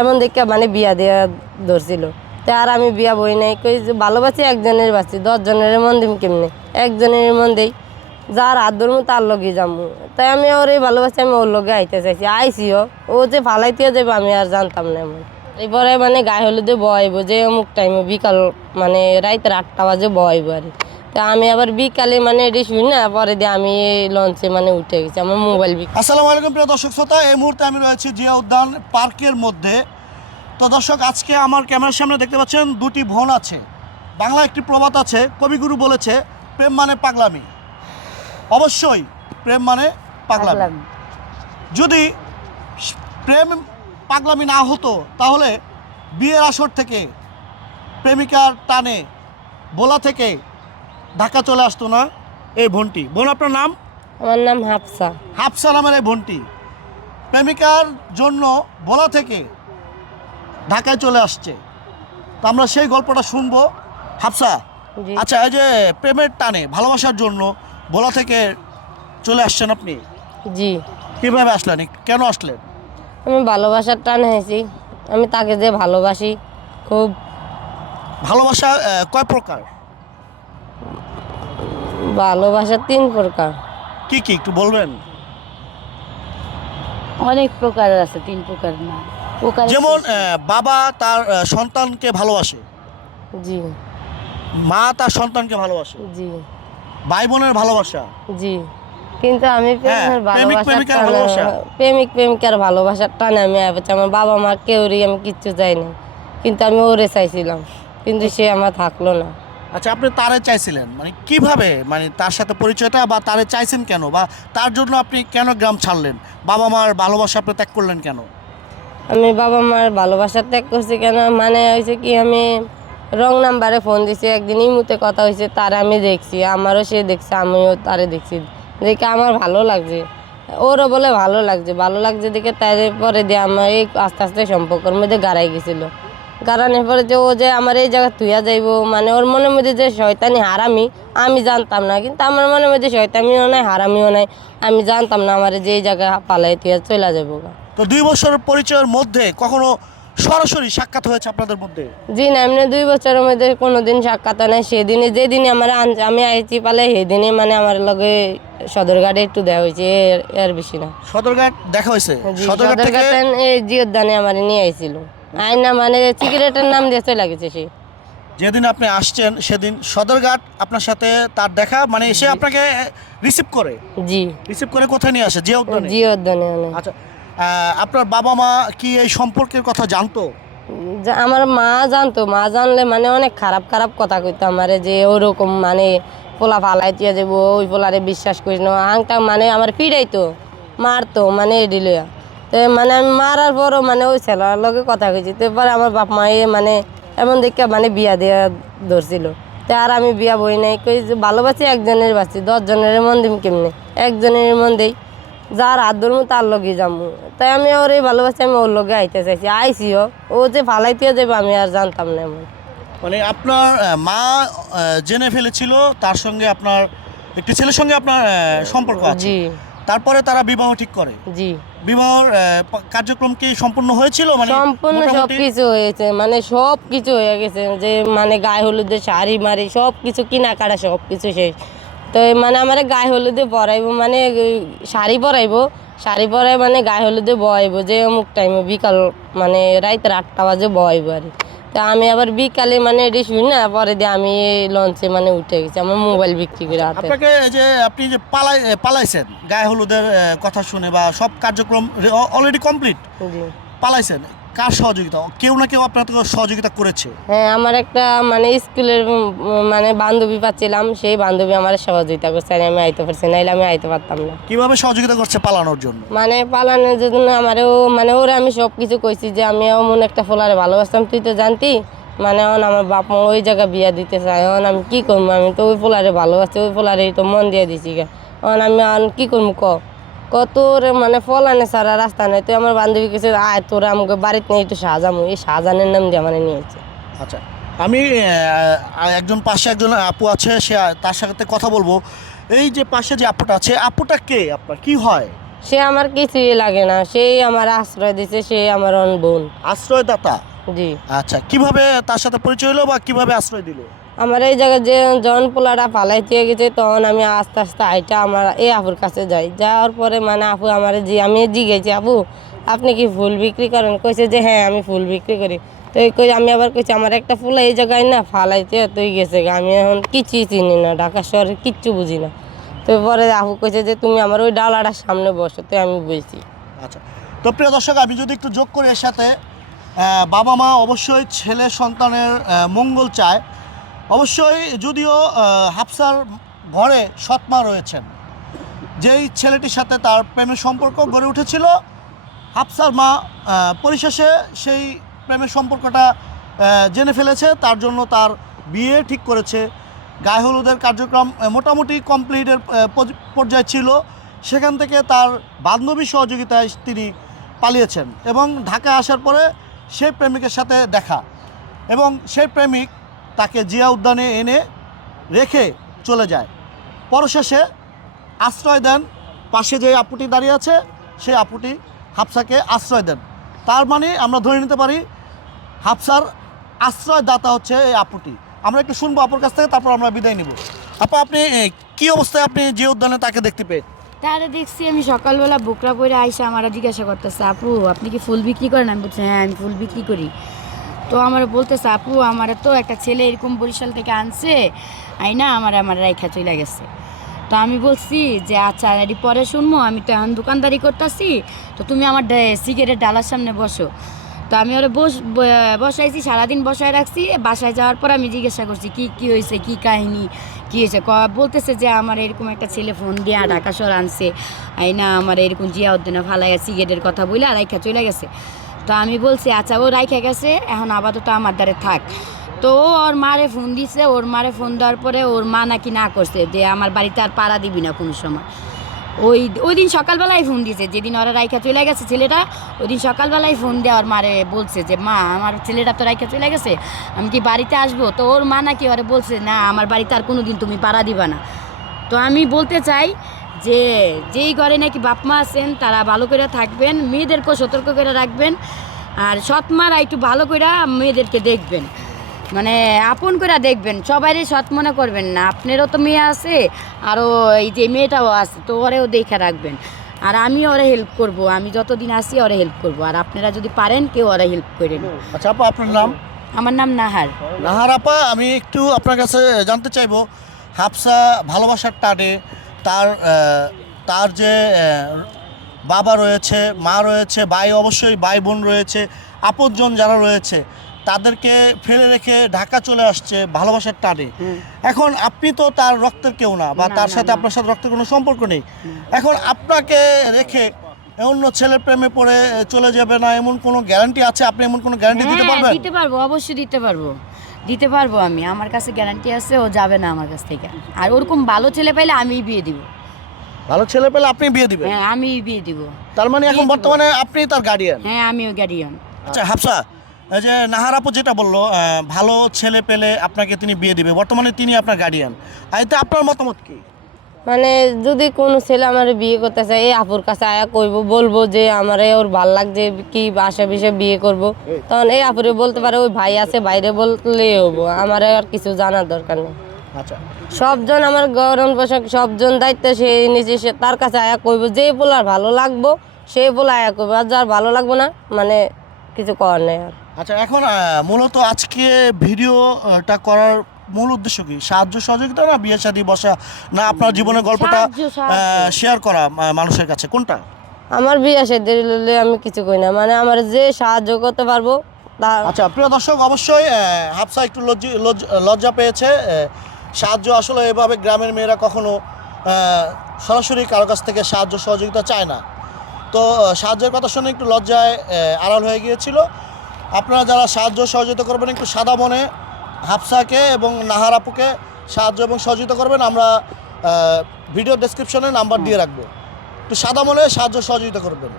এমন দেখে মানে বিয়া দেওয়া ধরছিল। তো আর আমি বিয়া বই নাই, কই যে ভালোবাসি একজনের বাঁচি, দশজনের মন দিম কেমনে? একজনের মন দেই, যার হাত ধরবো তার লগে যাব তাই আমি ওর এই ভালোবাসি, আমি ওর লগে আইতে চাইছি। আইসিও ও যে ফালাইতে যাবে আমি আর জানতাম না এমন। এরপরে মানে গায়ে হলুদে বয়ব যে অমুক টাইমে বিকাল মানে রাইতের আটটা বাজে বয়ব আর। তা আমি আবার বিকালে মানে এটি শুনি না পরে দিয়ে আমি লঞ্চে মানে উঠে গেছি আমার মোবাইল বিক আসসালামু আলাইকুম প্রিয় দর্শক শ্রোতা এই মুহূর্তে আমি রয়েছি জিয়া উদ্যান পার্কের মধ্যে। তো দর্শক আজকে আমার ক্যামেরার সামনে দেখতে পাচ্ছেন দুটি বোন আছে। বাংলা একটি প্রবাদ আছে কবিগুরু বলেছে প্রেম মানে পাগলামি। অবশ্যই প্রেম মানে পাগলামি। যদি প্রেম পাগলামি না হতো তাহলে বিয়ের আসর থেকে প্রেমিকার টানে বোলা থেকে ঢাকা চলে আসতো না এই বোনটি বোন আপনার নাম? আমার নাম হাফসা। হাফসা নামের এই বোনটি প্রেমিকার জন্য বলা থেকে ঢাকায় চলে আসছে। তো আমরা সেই গল্পটা শুনব। হাফসা জি। আচ্ছা এই যে প্রেমের টানে ভালোবাসার জন্য বলা থেকে চলে আসছেন আপনি। জি। কীভাবে আসলেন? কেন আসলেন? আমি ভালোবাসার টান হয়েছি। আমি তাকে যে ভালোবাসি খুব ভালোবাসা আহ, কয় প্রকার? ভালোবাসার তিন প্রকার। কি কি একটু বলবেন? অনেক প্রকার আছে তিন প্রকার না। প্রকার যেমন আহ, বাবা তার আহ, সন্তানকে ভালোবাসে। জি। মা তার সন্তানকে ভালোবাসে। জি। ভাই বোনের ভালোবাসা। জি। কিন্তু আমি হ্যাঁ, প্রেমের প্রেমিক ভালোবাসার প্রেমিকার টানে- ভালোবাসা। প্রেমিক প্রেমিকার ভালোবাসার টানে আমি আমার বাবা মা কেউরই আমি কিচ্ছু চাই না কিন্তু আমি ওরে চাইছিলাম। কিন্তু সে আমার থাকল না। আচ্ছা আপনি তারে চাইছিলেন। মানে কীভাবে? মানে তার সাথে পরিচয়টা বা তারে চাইছেন কেন? বা তার জন্য আপনি কেন গ্রাম ছাড়লেন? বাবা মার ভালোবাসা আপনি ত্যাগ করলেন কেন? আমি বাবা মার ভালোবাসা ত্যাগ করছি কেন? মানে হয়েছে কি, আমি রং নাম্বারে ফোন দিছি, একদিন ইমুতে কথা হয়েছে, তার আমি দেখছি, আমারও সে দেখছে, আমিও তারে দেখছি। দেখে আমার ভালো লাগছে। ওরও বলে ভালো লাগছে ভালো লাগছে দেখে তার পরে দিয়ে আমার এই আস্তে আস্তে সম্পর্কের মধ্যে গাড়াই গেছিল। গাড়ানোর পরে যে ও যে আমার এই জায়গা তুইয়া যাইব মানে ওর মনের মধ্যে যে শয়তানি হারামি আমি জানতাম না। কিন্তু আমার মনের মধ্যে শয়তানিও নাই হারামিও নাই। আমি জানতাম না আমার যে এই জায়গা পালাই তুইয়া চলে যাব তো দুই বছরের পরিচয়ের মধ্যে কখনো সরাসরি সাক্ষাৎ হয়েছে আপনাদের মধ্যে? জি না এমনি দুই বছরের মধ্যে কোনো দিন সাক্ষাৎ হয় নাই। সেদিনে যেদিনে আমার আমি আইছি পালে সেদিনে মানে আমার লগে সদরঘাটে একটু দেওয়া হয়েছে এর- বেশি না। সদরঘাট দেখা হয়েছে? জি, সদরঘাট এই জিওদানে আমার নিয়ে আইছিল। আইনা মানে সিগারেটের নাম দিয়ে চলে গেছে সে। যেদিন আপনি আসছেন সেদিন সদরঘাট আপনার সাথে তার দেখা মানে এসে আপনাকে রিসিভ করে? জি। রিসিভ করে কোথায় নিয়ে আসে? জিওদানে অনেক আচ্ছা আপনার বাবা মা কি এই সম্পর্কের কথা জানতো? যা- আমার মা জানতো। মা জানলে মানে অনেক খারাপ খারাপ কথা কইতো আমারে যে ওরকম মানে পোলা ফালাই দিয়ে যাব ওই পোলারে বিশ্বাস করিস না। আংটা মানে আমার পিড়াইতো মারতো মানে তো মানে আমি মারার পরও মানে ওই ছেলের লগে কথা কইছি। তো এরপরে আমার বাপ মায়ে মানে এমন দেখে মানে বিয়া দেওয়া ধরছিল। তো আর আমি বিয়া বই নাই কই যে ভালোবাসি একজনের বাঁচি দশজনের মন দিম কেমনে? একজনের মন দেই যার হাত ধরবো তার লগে যাব তাই আমি ওর এই ভালোবাসি আমি ওর লগে আইতে চাইছি। আইসিও ও যে ফালাইতে যাবে আমি আর জানতাম না এমন। মানে আপনার মা জেনে ফেলেছিল তার সঙ্গে আপনার একটি ছেলের সঙ্গে আপনার সম্পর্ক আছে? জি। তারপরে তারা বিবাহ ঠিক করে। জি। প- কার্যক্রম কি সম্পূর্ণ হয়েছিল? মানে সম্পূর্ণ সব মোটামুটি- কিছু হয়েছে। মানে সব কিছু হয়ে গেছে। যে মানে গায়ে হলুদে শাড়ি মারি সব কিছু কেনাকাটা সব কিছু শেষ। তো মানে আমার গায়ে হলুদে পরাইবো মানে শাড়ি পরাইবো। শাড়ি পরাই মানে গায়ে হলুদে বয়াইবো যে অমুক টাইমে বিকাল মানে রাইতের আটটা বাজে বয়াইবো আর। তা আমি আবার বিকালে মানে এটি শুনি না পরে দিয়ে আমি লঞ্চে মানে উঠে গেছি আমার মোবাইল বিক্রি করে হাতে। আপনাকে যে আপনি যে পালাই পালাইছেন গায়ে হলুদের কথা শুনে বা সব কার্যক্রম অলরেডি কমপ্লিট পালাইছেন কার সহযোগিতা? কেউ না কেউ আপনাকে সহযোগিতা করেছে? হ্যাঁ আমার একটা মানে স্কুলের মানে বান্ধবী পাচ্ছিলাম সেই বান্ধবী আমার সহযোগিতা করছে আর আমি আইতে পারছি নাইলে আমি আইতে পারতাম না। কীভাবে সহযোগিতা করছে পালানোর জন্য? মানে পালানোর জন্য আমারও মানে ওরা আমি সব কিছু কইছি যে আমি এমন একটা ফোলারে ভালোবাসতাম তুই তো জানতি? মানে এখন আমার বাপ মা ওই জায়গায় বিয়া দিতে চায় এখন আমি কি করব? আমি তো ওই ফোলারে ভালোবাসি ওই ফোলারে তো মন দিয়ে দিছি গা। এখন আমি এখন কি করব ক? কত মানে ফল আনে সারা রাস্তা নেই। তো আমার বান্ধবী কিছু আয় তোরা আমাকে বাড়িতে নিয়ে একটু সাজামু এই শাহজাহানের নাম দিয়ে মানে নিয়েছে আচ্ছা আমি একজন পাশে একজন আপু আছে সে তার সাথে কথা বলব। এই যে পাশে যে আপুটা আছে আপুটা কে? আপনার কি হয়? সে আমার কিছুই লাগে না। সেই আমার আশ্রয় দিছে সে আমার অন বোন। আশ্রয়দাতা? জি। আচ্ছা কীভাবে তার সাথে পরিচয় হলো বা কীভাবে আশ্রয় দিল? আমার এই জায়গায় যে জন পোলাটা পালাই দিয়ে গেছে, তখন আমি আস্তে আস্তে আইটা আমার এই আপুর কাছে যাই। যাওয়ার পরে মানে আপু আমার জি, আমি জিগেছি আপু, আপনি কি ফুল বিক্রি করেন? কইছে যে হ্যাঁ আমি ফুল বিক্রি করি। তো এই কই, আমি আবার কইছি, আমার একটা ফুল এই জায়গায় না ফালাইতে তুই গেছে। আমি এখন কিছুই চিনি না, ঢাকা শহরে কিচ্ছু বুঝি না। তো পরে আপু কইছে যে, তুমি আমার ওই ডালাটার সামনে বসো, তো আমি বুঝছি। আচ্ছা। তো প্রিয় দর্শক, আমি যদি একটু যোগ করি এর সাথে বাবা মা অবশ্যই ছেলে সন্তানের মঙ্গল চায়। অবশ্যই যদিও হাফসার ঘরে সৎমা রয়েছেন, যেই ছেলেটির সাথে তার প্রেমের সম্পর্ক গড়ে উঠেছিল, হাফসার মা পরিশেষে সেই প্রেমের সম্পর্কটা জেনে ফেলেছে, তার জন্য তার বিয়ে ঠিক করেছে। গায়ে হলুদের কার্যক্রম মোটামুটি কমপ্লিটের পর্যায়ে ছিল। সেখান থেকে তার বান্ধবী সহযোগিতায় তিনি পালিয়েছেন এবং ঢাকা আসার পরে সেই প্রেমিকের সাথে দেখা এবং সেই প্রেমিক তাকে জিয়া উদ্যানে এনে রেখে চলে যায়। পরশেষে আশ্রয় দেন। পাশে যে আপুটি দাঁড়িয়ে আছে, সেই আপুটি হাফসাকে আশ্রয় দেন। তার মানে আমরা ধরে নিতে পারি, হাফসার আশ্রয় দাতা হচ্ছে এই আপুটি। আমরা একটু শুনব আপুর কাছ থেকে, তারপর আমরা বিদায় নিব। আপা, আপনি কি অবস্থায় আপনি যে উদ্যানে তাকে দেখতে পেয়ে? তারে দেখছি আমি সকালবেলা বুকরা পরে আইসা আমার জিজ্ঞাসা করতেছে, আপু, আপনি কি ফুল বিক্রি করেন? আমি বলছি হ্যাঁ আমি ফুল বিক্রি করি। তো আমার বলতেছে, আপু, আমার তো একটা ছেলে এরকম বরিশাল থেকে আনছে আই না আমার আমার রাইখা চলে গেছে। তো আমি বলছি যে আচ্ছা এটি পরে শুনব আমি তো এখন দোকানদারি করতেছি, তো তুমি আমার সিগারেট ডালার সামনে বসো। তো আমি ওরা বস বসাইছি, সারাদিন বসায় রাখছি, বাসায় যাওয়ার পর আমি জিজ্ঞাসা করছি, কি কি হয়েছে কি কাহিনী, কি হয়েছে বলতেছে যে, আমার এরকম একটা ছেলে ফোন দিয়ে ঢাকা শহর আনছে আই না আমার এরকম জিয়া উদ্দিনে ফালাইয়া সিগারেটের কথা বলে আর রাইখা চলে গেছে। তো আমি বলছি আচ্ছা ও রাইখা গেছে, এখন আপাতত আমার দ্বারে থাক। তো ওর মারে ফোন দিছে, ওর মারে ফোন দেওয়ার পরে ওর মা নাকি না করছে, যে আমার বাড়িতে আর পাড়া দিবি না কোনো সময়। ওই ওই দিন সকালবেলায় ফোন দিয়েছে যেদিন ওরা রাইখা চলে গেছে, ছেলেটা, ওই দিন সকালবেলায় ফোন দিয়ে ওর মারে বলছে যে, মা, আমার ছেলেটা তো রাইখা চলে গেছে, আমি কি বাড়িতে আসব? তো ওর মা নাকি ওরে বলছে, না, আমার বাড়িতে আর কোনো দিন তুমি পাড়া দিবা না। তো আমি বলতে চাই যে যেই ঘরে নাকি বাপ মা আছেন তারা ভালো করে থাকবেন মেয়েদেরকেও সতর্ক করে রাখবেন আর সৎ মারা একটু ভালো করে মেয়েদেরকে দেখবেন। মানে আপন করে দেখবেন সবারই সৎ মনে করবেন না। আপনারও তো মেয়ে আছে আরও এই যে মেয়েটাও আছে তো ওরেও দেখে রাখবেন। আর আমি ওরে হেল্প করব আমি যতদিন আসি ওরে হেল্প করব। আর আপনারা যদি পারেন কেউ ওরে হেল্প করেন। আচ্ছা আপা আপনার নাম? আমার নাম নাহার। নাহার আপা আমি একটু আপনার কাছে জানতে চাইব হাফসা ভালোবাসার টানে তার তার যে বাবা রয়েছে মা রয়েছে ভাই অবশ্যই ভাই বোন রয়েছে আপনজন যারা রয়েছে তাদেরকে ফেলে রেখে ঢাকা চলে আসছে ভালোবাসার টানে। এখন আপনি তো তার রক্তের কেউ না বা তার সাথে আপনার সাথে রক্তের কোনো সম্পর্ক নেই। এখন আপনাকে রেখে অন্য ছেলের প্রেমে পড়ে চলে যাবে না এমন কোনো গ্যারান্টি আছে? আপনি এমন কোনো গ্যারান্টি দিতে হ্যাঁ, পারবেন? দিতে পারব অবশ্যই দিতে পারব। দিতে পারব আমি। আমার কাছে গ্যারান্টি আছে ও যাবে না আমার কাছ থেকে। আর ওরকম ভালো ছেলে পাইলে আমি বিয়ে দিব। ভালো ছেলে পেলে আপনি বিয়ে দিবেন? হ্যাঁ আমি বিয়ে দিব। তার মানে এখন বর্তমানে আপনি তার গার্ডিয়ান হ্যাঁ আমি আমিও গার্ডিয়ান আচ্ছা হাফসা এই যে নাহার আপু যেটা বলল ভালো ছেলে পেলে আপনাকে তিনি বিয়ে দিবে। বর্তমানে তিনি আপনার গার্ডিয়ান এতে আপনার মতামত কি? মানে যদি কোনো ছেলে আমার বিয়ে করতে চায় এই আপুর কাছে আয়া কইব বলব যে আমার ওর ভালো লাগছে কি বাসা বিষয়ে বিয়ে করব। তখন এই আপুরে বলতে পারে ওই ভাই আছে বাইরে বললেই হব আমার আর কিছু জানার দরকার নেই। আচ্ছা। সবজন আমার গরম পোশাক সবজন দায়িত্ব সে নিজে সে তার কাছে আয়া কইব যে পোলার ভালো লাগবো সে পোলা আয়া কইব আর যার ভালো লাগবো না মানে কিছু করার নেই আর। আচ্ছা এখন মূলত আজকে ভিডিওটা করার মূল উদ্দেশ্য কি? সাহায্য সহযোগিতা না বিয়ে শাদী বসা? না আপনার জীবনের গল্পটা। শেয়ার করা মানুষের কাছে? কোনটা? আমার বিয়ে সাথে দিলে আমি কিছু কই না। মানে আমার যে সাহায্য করতে পারব আচ্ছা প্রিয় দর্শক অবশ্যই হাফসা একটু লজ্জ- লজ্জা পেয়েছে সাহায্য আসলে এভাবে গ্রামের মেয়েরা কখনো সরাসরি কারও কাছ থেকে সাহায্য সহযোগিতা চায় না। তো সাহায্যের কথা শুনে একটু লজ্জায় আড়াল হয়ে গিয়েছিল। আপনারা যারা সাহায্য সহযোগিতা করবেন একটু সাদা মনে হাফসাকে এবং নাহার আপুকে সাহায্য এবং সহযোগিতা করবেন, আমরা ভিডিও ডেসক্রিপশনে নাম্বার দিয়ে রাখব। একটু সাদা মনে সাহায্য সহযোগিতা করবেন।